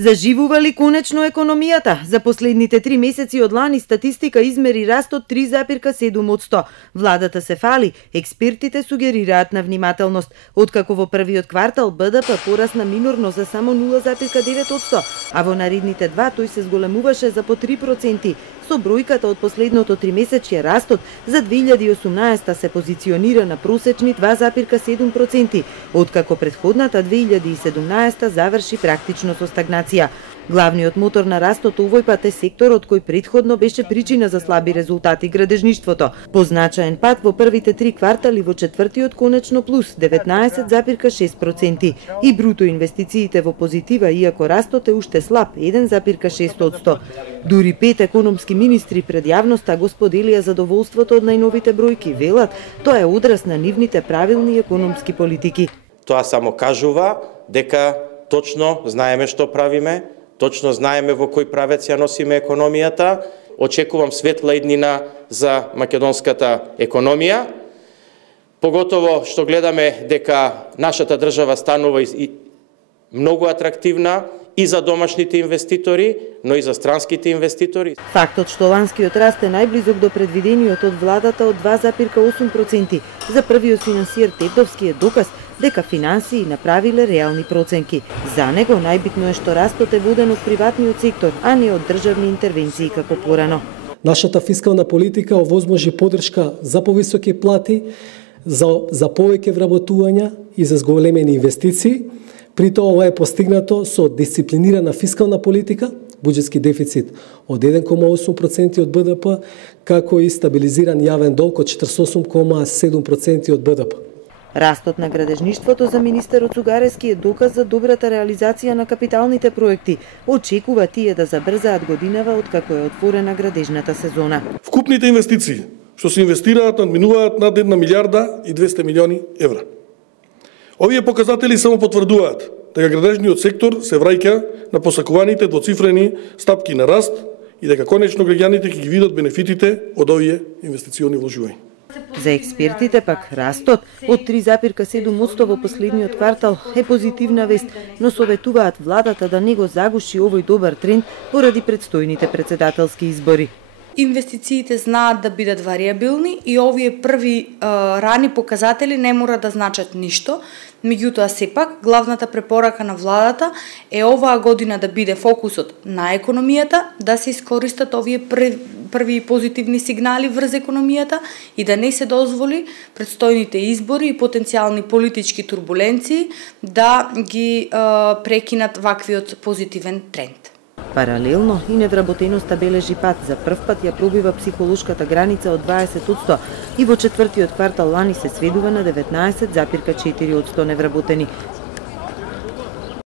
Заживува ли конечно економијата? За последните 3 месеци од лани статистика измери раст од 3,7%. Владата се фали, експертите сугерираат на внимателност. Откако во првиот квартал БДП порасна минорно за само 0,9%, а во наредните два тој се зголемуваше за по 3%. Со бројката од последното 3-месечје растот за 2018 се позиционира на просечни 2,7%, откако претходната 2017 заврши практично со стагнација. Главниот мотор на растот овој пат е секторот кој претходно беше причина за слаби резултати градежништвото. По значаен пат во првите 3 квартали во четвртиот конечно плюс 19,6% и бруто инвестициите во позитива, иако растот е уште слаб 1,6%. Дури 5 економски министри пред јавноста го споделија задоволството од најновите бројки, велат тоа е одраз на нивните правилни економски политики. Тоа само кажува дека точно знаеме што правиме, точно знаеме во кој правец ја носиме економијата. Очекувам светла иднина за македонската економија, поготово што гледаме дека нашата држава станува многу атрактивна и за домашните инвеститори, но и за странските инвеститори. Фактот што ланскиот раст е најблизок до предвидениот од владата од 2,8% за првиот финансиер Тетовски е доказ дека финансии направиле реални проценки. За него најбитно е што растот е воден од приватниот сектор, а не од државни интервенции како порано. Нашата фискална политика овозможи поддршка за повисоки плати, за повеќе вработувања и за зголемени инвестиции. При тоа ова е постигнато со дисциплинирана фискална политика, буџетски дефицит од 1,8% од БДП, како и стабилизиран јавен долг од 48,7% од БДП. Растот на градежништвото за министерот Цугарески е доказ за добрата реализација на капиталните проекти. Очекува тие да забрзаат годинава откако е отворена градежната сезона. Вкупните инвестиции што се инвестираат надминуваат над 1 милијарда и 200 милиони евра. Овие показатели само потврдуваат дека градежниот сектор се враќа на посакуваните двоцифрени стапки на раст и дека конечно граѓаните ќе ги видат бенефитите од овие инвестициони вложувања. За експертите пак растот од 3,7% во последниот квартал е позитивна вест, но советуваат владата да не го загуши овој добар тренд поради предстојните претседателски избори. Инвестициите знаат да бидат вариабилни и овие први рани показатели не мора да значат ништо. Меѓутоа, сепак, главната препорака на владата е оваа година да биде фокусот на економијата, да се искористат овие први позитивни сигнали врз економијата и да не се дозволи предстојните избори и потенцијални политички турбуленции да ги прекинат ваквиот позитивен тренд. Паралелно и невработеноста бележи пат. За прв пат ја пробива психолошката граница од 20% и во четвртиот квартал лани се сведува на 19,4% невработени.